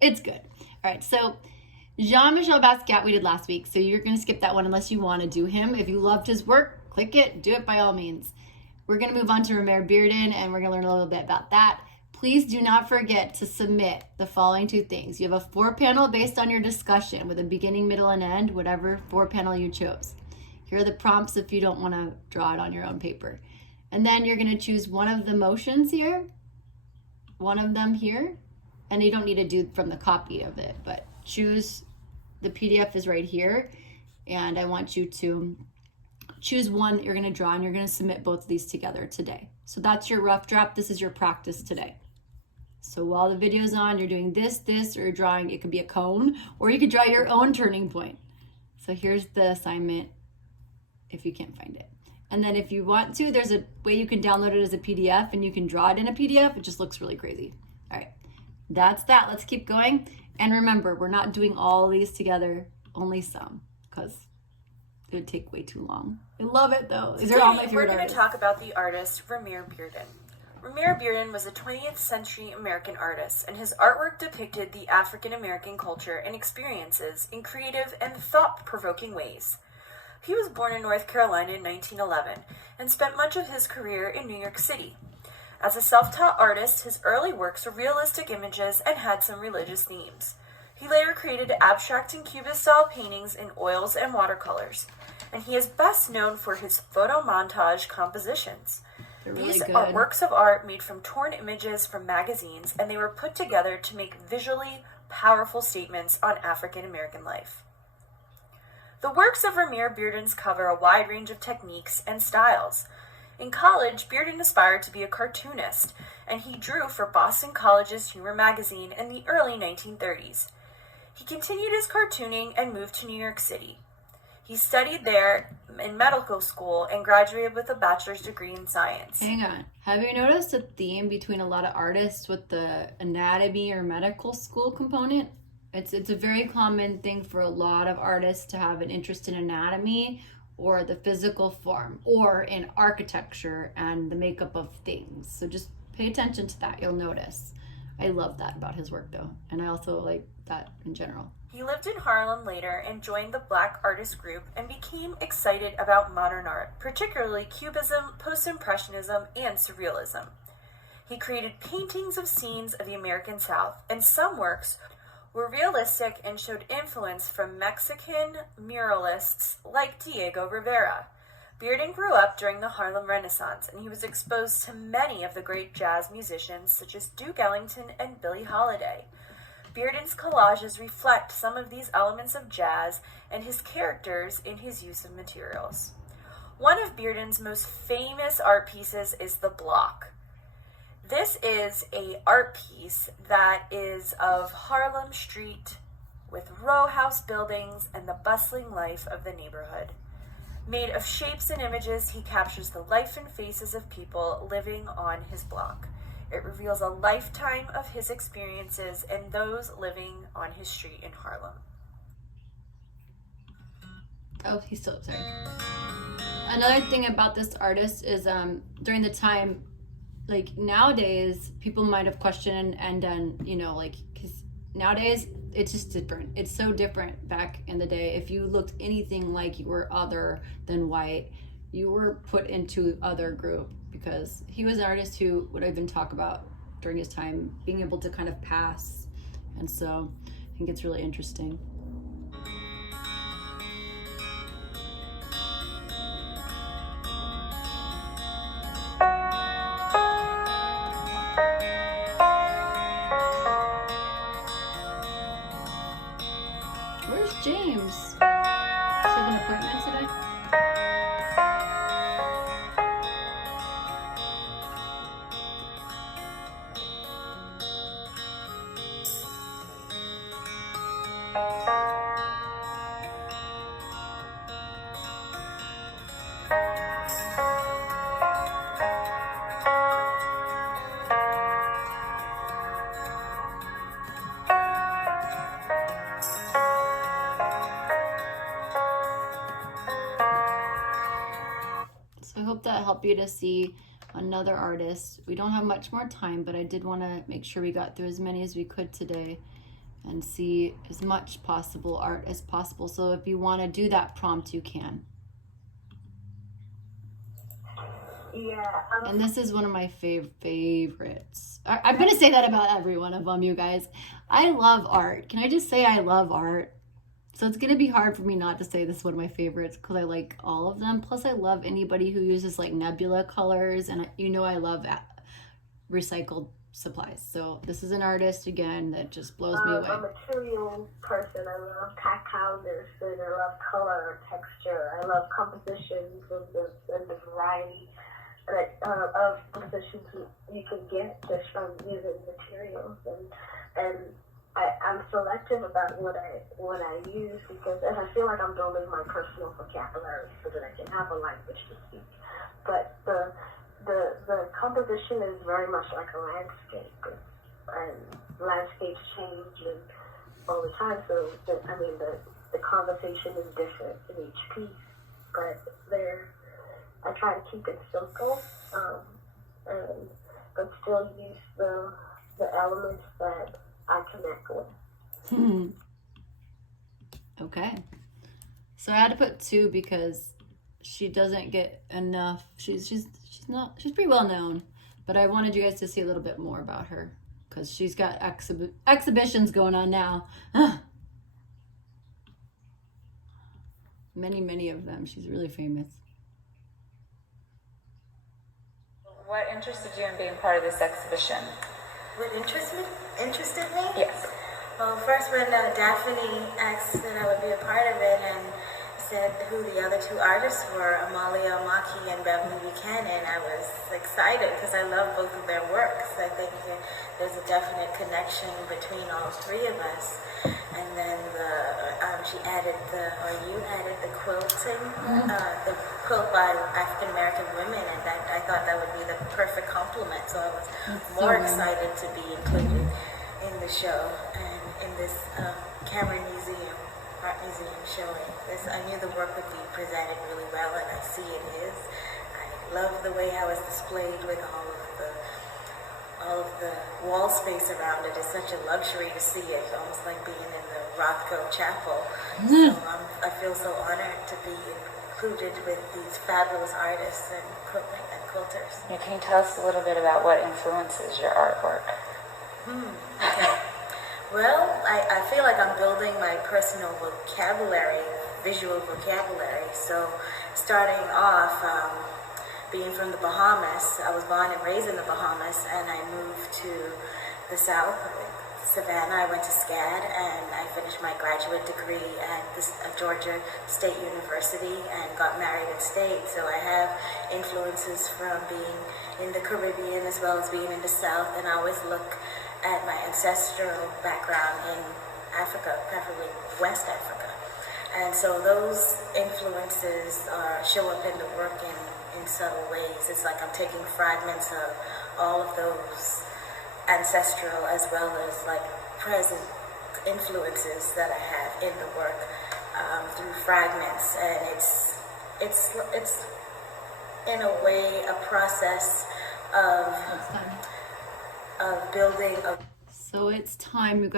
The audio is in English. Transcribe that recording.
It's good. All right, so Jean-Michel Basquiat we did last week, so you're going to skip that one unless you want to do him. If you loved his work, click it, do it by all means. We're going to move on to Romare Bearden, and we're going to learn a little bit about that. Please do not forget to submit the following 2 things. You have a 4-panel based on your discussion with a beginning, middle, and end, whatever 4-panel you chose. Here are the prompts if you don't want to draw it on your own paper. And then you're going to choose one of the motions here, one of them here, and you don't need to do from the copy of it, but choose, the PDF is right here, and I want you to choose one that you're going to draw, and you're going to submit both of these together today. So that's your rough draft. This is your practice today. So while the video's on, you're doing this, or you're drawing, it could be a cone, or you could draw your own turning point. So here's the assignment if you can't find it. And then if you want to, there's a way you can download it as a PDF, and you can draw it in a PDF. It just looks really crazy. All right, that's that. Let's keep going. And remember, we're not doing all these together, only some, because it would take way too long. I love it though. These are all my favorite artists. We're going to talk about the artist Romare Bearden. Romare Bearden was a 20th century American artist, and his artwork depicted the African American culture and experiences in creative and thought-provoking ways. He was born in North Carolina in 1911 and spent much of his career in New York City. As a self-taught artist, his early works were realistic images and had some religious themes. He later created abstract and cubist-style paintings in oils and watercolors, and he is best known for his photo montage compositions. These are works of art made from torn images from magazines, and they were put together to make visually powerful statements on African American life. The works of Romare Bearden cover a wide range of techniques and styles. In college, Bearden aspired to be a cartoonist, and he drew for Boston College's humor magazine in the early 1930s. He continued his cartooning and moved to New York City. He studied there in medical school and graduated with a bachelor's degree in science. Hang on. Have you noticed a theme between a lot of artists with the anatomy or medical school component? It's a very common thing for a lot of artists to have an interest in anatomy or the physical form or in architecture and the makeup of things. So just pay attention to that. You'll notice. I love that about his work though. And I also like that in general. He lived in Harlem later and joined the Black Artist Group and became excited about modern art, particularly Cubism, Post-Impressionism, and Surrealism. He created paintings of scenes of the American South, and some works were realistic and showed influence from Mexican muralists like Diego Rivera. Bearden grew up during the Harlem Renaissance, and he was exposed to many of the great jazz musicians such as Duke Ellington and Billie Holiday. Bearden's collages reflect some of these elements of jazz and his characters in his use of materials. One of Bearden's most famous art pieces is The Block. This is an art piece that is of Harlem Street with row house buildings and the bustling life of the neighborhood. Made of shapes and images, he captures the life and faces of people living on his block. It reveals a lifetime of his experiences and those living on his street in Harlem. Oh, he's still sorry. Another thing about this artist is during the time, like nowadays, people might have questioned and done, because nowadays it's just different. It's so different back in the day. If you looked anything like you were other than white, you were put into other group, because he was an artist who would even talk about during his time being able to kind of pass. And so I think it's really interesting. Where's James? Does he have an appointment today? So I hope that helped you to see another artist. We don't have much more time, but I did want to make sure we got through as many as we could today. and see as much possible art as possible. So if you want to do that prompt, you can. Yeah. And this is one of my favorites. I'm going to say that about every one of them, you guys. I love art. Can I just say I love art? So it's going to be hard for me not to say this is one of my favorites because I like all of them. Plus, I love anybody who uses like nebula colors. And I love recycled supplies. So this is an artist, again, that just blows me away. I'm a material person. I love tactileness and I love color, texture. I love compositions and the variety of compositions you can get just from using materials. And I'm selective about what I use because, and I feel like I'm building my personal vocabulary so that I can have a language to speak. But the composition is very much like a landscape, and landscapes change all the time. So the conversation is different in each piece, but I try to keep it simple, but still use the elements that I connect with. Okay. So I had to put 2 because she doesn't get enough. She's pretty well known, but I wanted you guys to see a little bit more about her because she's got exhibitions going on now. Many of them. She's really famous. What interested you in being part of this exhibition? What interested me? Yes. Well, first when Daphne asked that I would be a part of it and said who the other 2 artists were, Amalia Maki and Beverly Buchanan, I was excited because I love both of their works. I think there's a definite connection between all 3 of us. And then you added the quilting, the quilt by African American women, and I thought that would be the perfect complement. So I was more excited to be included in the show and in this Cameron Art Museum showing. I knew the work would be presented really well, and I see it is. I love the way how it's displayed with all of the wall space around it. It's such a luxury to see it, almost like being in the Rothko Chapel. So I feel so honored to be included with these fabulous artists and quilters. Can you tell us a little bit about what influences your artwork? Okay. Well, I feel like I'm building my personal vocabulary, visual vocabulary. So starting off, being from the Bahamas, I was born and raised in the Bahamas, and I moved to the South, Savannah. I went to SCAD, and I finished my graduate degree at Georgia State University and got married in state. So I have influences from being in the Caribbean as well as being in the South, and I always look at my ancestral background in Africa, preferably West Africa. And so those influences show up in the work in subtle ways. It's like I'm taking fragments of all of those ancestral as well as like present influences that I have in the work through fragments, and it's in a way a process of building a. So it's time, you guys.